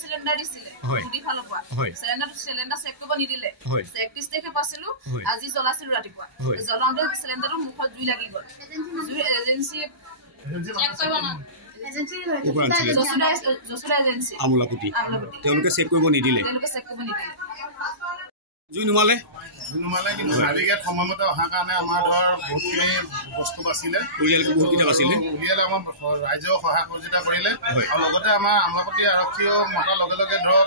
সিলিন্ডাৰ দিছিলে দুটি ফালৰ পৰা সিলিন্ডাৰ চেক কৰিব নিদিলে 31 তাৰিখে পাছিলো আজি জ্বলাছিলো ৰাতিপুৱা জ্বলাওঁতে সিলিন্ডাৰটো মুখত জুই লাগি গ'ল জুই এজেন্সি চেক কৰিব না জসুৰা এজেন্সি আমলাপতি তেওঁলোকে চেক কৰিব নিদিলে জুই নুমালে কিন্তু নাভিগেট সময়মতে অহাৰ কাৰণে আমাৰ ধৰ বহুতখিনি বস্তু বাচিলে পৰিয়ালটো বহুতখিনি বাচিলে পৰিয়ালে আমাৰ ৰাইজেও সহায় সহযোগিতা কৰিলে আৰু লগতে আমাৰ আমলাপতি আৰক্ষীও মতাৰ লগে লগে ধৰক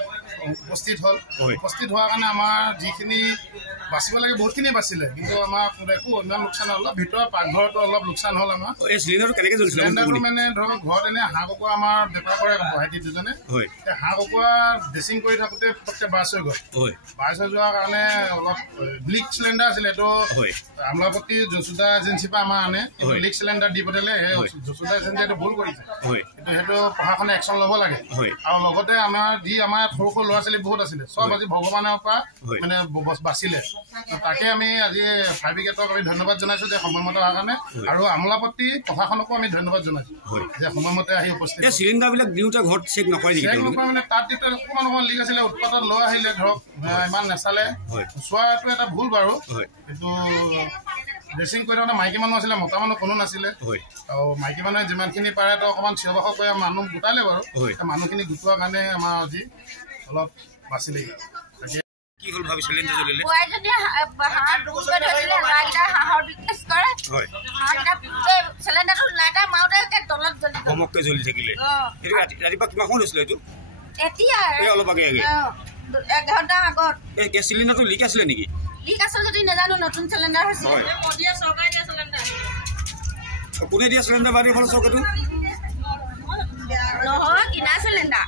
উপস্থিত হ'ল উপস্থিত হোৱাৰ কাৰণে আমাৰ যিখিনি বাচিব লাগে বহুতখিনি বাচিলে কিন্তু আমাৰ একো ইমান লোকচান অলপ ভিতৰৰ পাকঘৰতো অলপ লোকচান হ'ল আমাৰ চিলিণ্ডাৰটো কেনেকৈ জ্বলিছিলে চিলিণ্ডাৰটো মানে ধৰক ঘৰত এনে হাঁহ কুকুৰা আমাৰ বেপাৰ কৰে ভাইটি দুজনে হাঁহ কুকুৰা ড্ৰেছিং কৰি থাকোঁতে পটককৈ বাছ হৈ গ'ল বাছ হৈ যোৱাৰ কাৰণে অলপ লিক চিলিণ্ডাৰ আছিলে এইটো আমলাপতি যশোদা এজেন্সিৰ পৰা আমাৰ আনে কিন্তু লিক চিলিণ্ডাৰ দি পঠালে সেই যশোদা এজেন্সিয়ে এইটো ভুল কৰিছে কিন্তু সেইটো প্ৰশাসনে একশ্যন ল'ব লাগে আৰু লগতে আমাৰ সৰু সৰু ল'ৰা ছোৱালী বহুত আছিলে চব আজি ভগৱানৰ পৰা মানে বাচিলে তাকে আমি আজি ফায়াৰ ব্ৰিগেডক আমি ধন্যবাদ জনাইছো যে সময়মতে অহাৰ কাৰণে আৰু আমলাপতি প্ৰশাসনকো আমি ধন্যবাদ জনাইছো যে সময়মতে আহি উপস্থিত চিলিণ্ডাৰবিলাক দিওঁতে ঘৰত চেক নকৰে নেকি মানে তাত দিওঁতে অকণমান লিক আছিলে উৎপাদন লৈ আহিলে ধৰক ইমান নেচালে চোৱাটো এটা ভুল বাৰু কিন্তু ড্ৰেছিং কৰি থাকোঁতে মাইকী মানুহ আছিলে মতা মানুহ কোনো নাছিলে আৰু মাইকী মানুহে যিমানখিনি পাৰে তো অকণমান চিঞৰ বাখৰ কৰি মানুহ গোটালে বাৰু মানুহখিনি গোটোৱাৰ কাৰণে আমাৰ আজি অলপ বাচিলে কি হ'ল ভাবিছিলে জ্বলিলে কমককৈ জ্বলি থাকিলে ৰাতিপুৱা কিমান সময় হৈছিলে এইটো অলপ আগে আগে 1 ঘণ্টা আগত এই গেছ চিলিণ্ডাৰটো লিক আছিলে নেকি লিক আছিল যদি নাজানো নতুন চিলিণ্ডাৰ হৈছে মদিয়া চৰকাৰে দিয়া চিলিণ্ডাৰ কোনে দিয়া চিলিণ্ডাৰ বাৰী হ'ল চৰকাৰটো নহয় কিনা চিলিণ্ডাৰ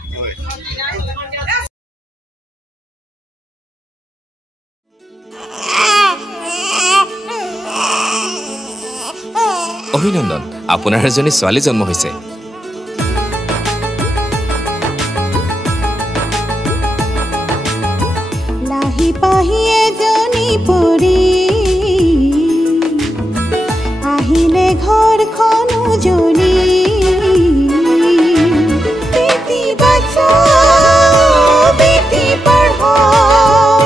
অভিনন্দন আপোনাৰ এজনী ছোৱালী জন্ম হৈছে লাহি পাহিয়ে জনি পৰি আহিলে ঘৰখন উজলি বেটি বচাও বেটি পঢ়াও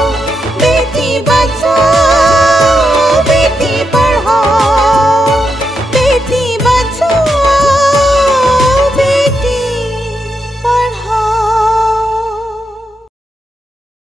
বেটি বচাও